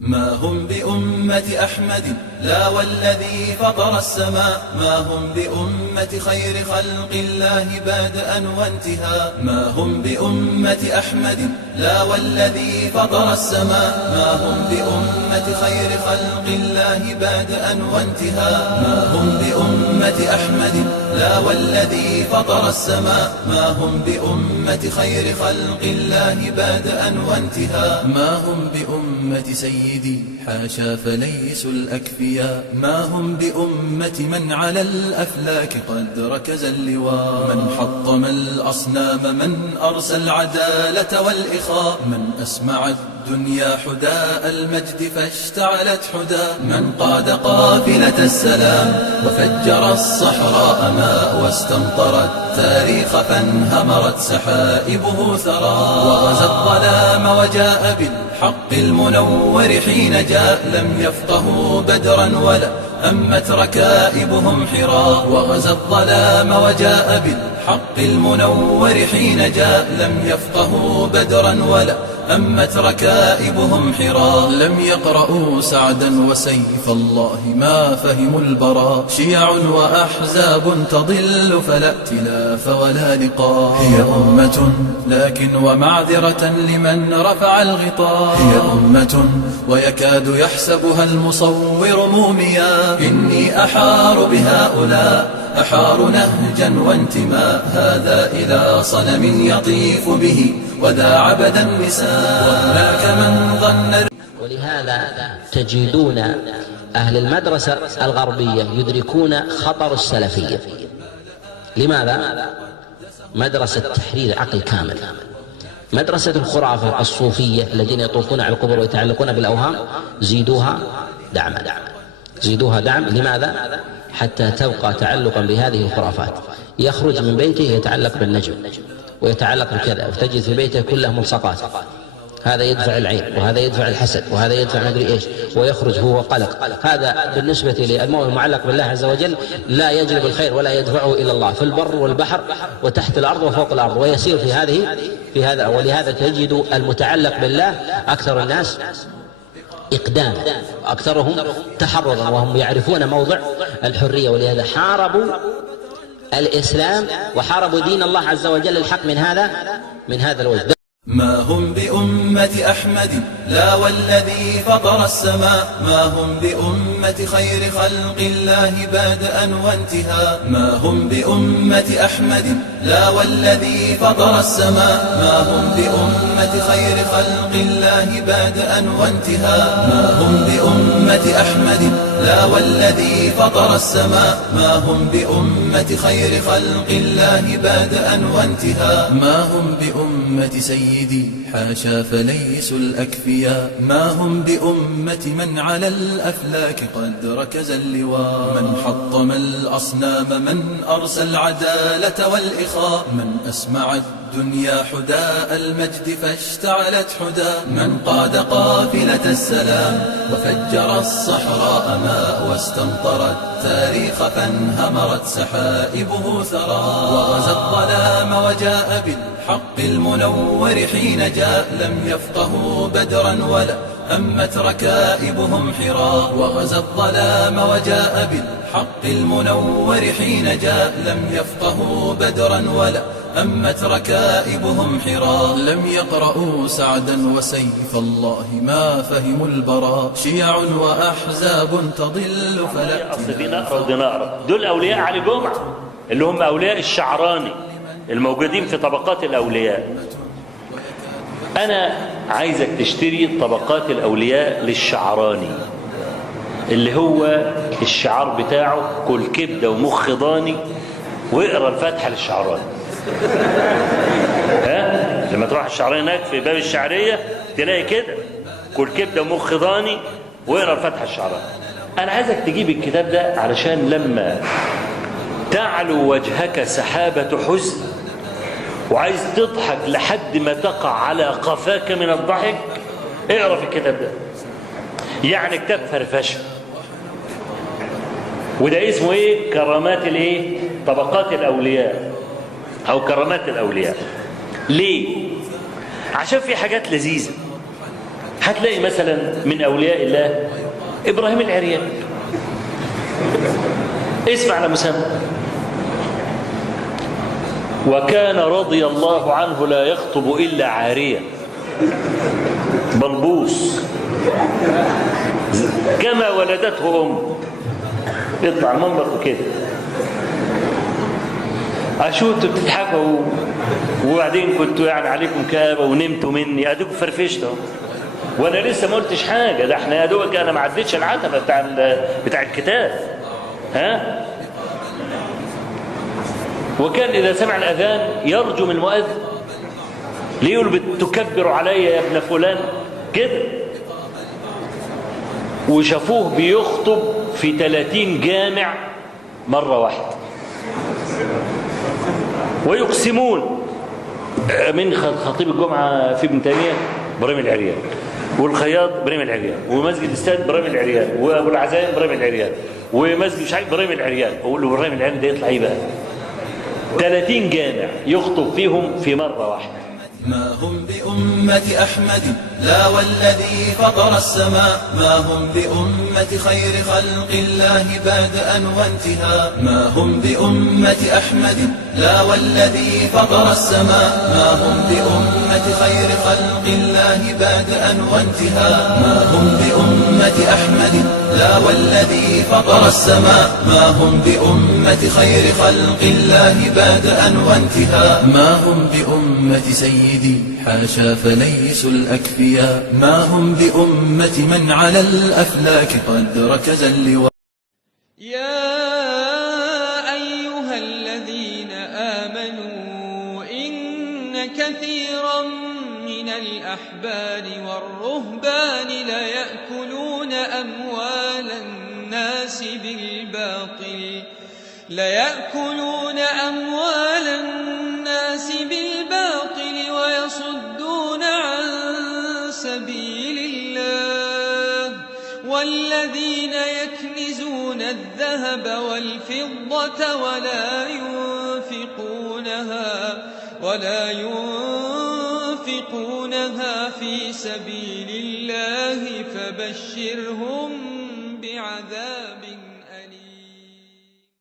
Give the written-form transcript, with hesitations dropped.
ما هم بأمة أحمد لا والذي فطر السماء، ما هم بأمة خير خلق الله بادئا وانتهاء. ما هم بأمة أحمد لا والذي فطر السماء، ما هم بأمة خير خلق الله بادئا وانتهاء. ما هم بأمة أحمد لا والذي فطر السماء، ما هم بأمة خير خلق الله بادئا وانتهاء. ما هم بأمة سيدي حاشا فليسوا الأكفياء، ما هم بأمة من على الأفلاك قد ركز اللواء. من حطم الأصنام، من أرسى العدالة والإخاء، من أسمع الدنيا حداء المجد فاشتعلت حدا. من قاد قافلة السلام وفجر الصحراء ماء، واستمطر التاريخ فانهمرت سحائبه ثرى. وغزا الظلام وجاء بالحق المنور حين جاء، لم يفقهوا بدرا ولا أمت ركائبهم حراء. وغزا الظلام وجاء بالحق المنور حين جاء، لم يفقهوا بدرا ولا أمت ركائبهم حراء. لم يقرأوا سعدا وسيف الله ما فهموا البراء. شيع وأحزاب تضل فلا ائتلاف ولا لقاء. هي أمة لكن ومعذرة لمن رفع الغطاء. هي أمة ويكاد يحسبها المصور موميا. إني أحار بهؤلاء، أحار نهجا وانتماء، هذا إلى صنم يطيف به وذا عبد النساء. وهناك من ظن. ولهذا تجدون أهل المدرسة الغربية يدركون خطر السلفية. لماذا؟ مدرسة تحرير عقل كامل. مدرسة الخرافة الصوفية الذين يطوفون على القبور ويتعلقون بالأوهام زيدوها دعما، زيدوها دعم. لماذا؟ حتى تبقى تعلقا بهذه الخرافات. يخرج من بيته يتعلق بالنجم ويتعلق بكذا، وتجد في بيته كله ملصقات، هذا يدفع العين وهذا يدفع الحسد وهذا يدفع ما ادري ايش، ويخرج هو قلق. هذا بالنسبة للمؤمن المعلق بالله عز وجل لا يجلب الخير ولا يدفعه إلى الله في البر والبحر وتحت الأرض وفوق الأرض، ويسير في هذا. ولهذا تجد المتعلق بالله أكثر الناس إقدام، أكثرهم تحررا، وهم يعرفون موضع الحرية. ولهذا حاربوا الإسلام وحاربوا دين الله عز وجل الحق من هذا الوجه. ما هم بأمة أحمد لا والذي فطر السماء، ما هم بأمة خير خلق الله بادئا وانتهاء. ما هم بأمة أحمد لا والذي فطر السماء، ما هم بأمة خير خلق الله بادئا وانتهاء. ما هم بأمة أحمد لا والذي فطر السماء، ما هم بأمة خير خلق الله بادئا وانتهاء. ما هم بأمة سيدي حاشا فليسوا الأكفياء، ما هم بأمة من على الأفلاك قد ركز اللواء. من حطم الأصنام، من أرسى العدالة والإخاء، من أسمع الدنيا حداء المجد فاشتعلت حدا. من قاد قافلة السلام وفجر الصحراء ماء، واستمطر التاريخ فانهمرت سحائبه ثرى. وغزا الظلام وجاء بالحق المنور حين جاء، لم يفقهوا بدرا ولا أمت ركائبهم حراء. وغزا الظلام وجاء بالحق المنور حين جاء، لم يفقهوا بدرا ولا أمت ركائبهم حراء. لم يقرأوا سعدا وسيف الله ما فهموا البراء. شيع وأحزاب تضل فلا دينار. دول أولياء علي جمعة اللي هم أولياء الشعراني الموجودين في طبقات الأولياء. أنا عايزك تشتري طبقات الأولياء للشعراني اللي هو الشعار بتاعه كل كبدة ومخ ضاني، واقرأ الفاتحة للشعراني. ها لما تروح الشعراني هناك في باب الشعرية تلاقي كده كل كبدة ومخ ضاني واقرأ الفاتحة للشعراني. أنا عايزك تجيب الكتاب ده علشان لما تعلو وجهك سحابة حزن وعايز تضحك لحد ما تقع على قفاك من الضحك، اقرأ في الكتاب ده. يعني كتاب فرفشة، وده اسمه ايه؟ كرامات الايه؟ طبقات الأولياء أو كرامات الأولياء. ليه؟ عشان في حاجات لذيذة، هتلاقي مثلا من أولياء الله إبراهيم العريان، اسم على مسمى. وكان رضي الله عنه لا يخطب إلا عاريا بلبوس كما ولدته أمه، يطلع المنبر كده. عشو انتوا بتضحكوا وبعدين كنتوا يعني عليكم كابه ونمتوا مني، اديكم فرفشتوا وانا لسه ما قلتش حاجه. ده احنا يا دوبك انا ما عدتش العتبه بتاع الكتاب. ها؟ وكان اذا سمع الاذان يرجم المؤذن ليقول بتكبر علي يا ابن فلان كده. وشافوه بيخطب في 30 جامع مره واحده، ويقسمون من خطيب الجمعه في ابن تيميه ابراهيم العريان، والخياط ابراهيم العريان، ومسجد الاستاد ابراهيم العريان، وابو العزايم ابراهيم العريان، ومسجد مش عارف ابراهيم العريان. اقول له ابراهيم العريان ده يطلع ايه بقى؟ 30 جامع يخطب فيهم في مره واحده. ما هم بأمة أحمد لا والذي فطر السماء، ما هم بأمة خير خلق الله بادئا وانتهاء. ما هم بأمة أحمد لا والذي فطر السماء، ما هم بأمة خير خلق الله بادئا وانتهاء. ما هم بأمة أحمد لا والذي فطر السماء، ما هم بأمة خير خلق الله بادئا وانتهاء. ما هم بأمة سيدي حاشا فليسوا الأكفياء، ما هم بأمة من على الأفلاك قد ركز اللواء. يا أيها الذين آمنوا إن كثيرا من الأحبار والرهبان ليأكلون أموال الناس بالباطل ويصدون عن سبيل الله. والذين يكنزون الذهب والفضة ولا ينفقونها في سبيل الله فبشرهم بعذاب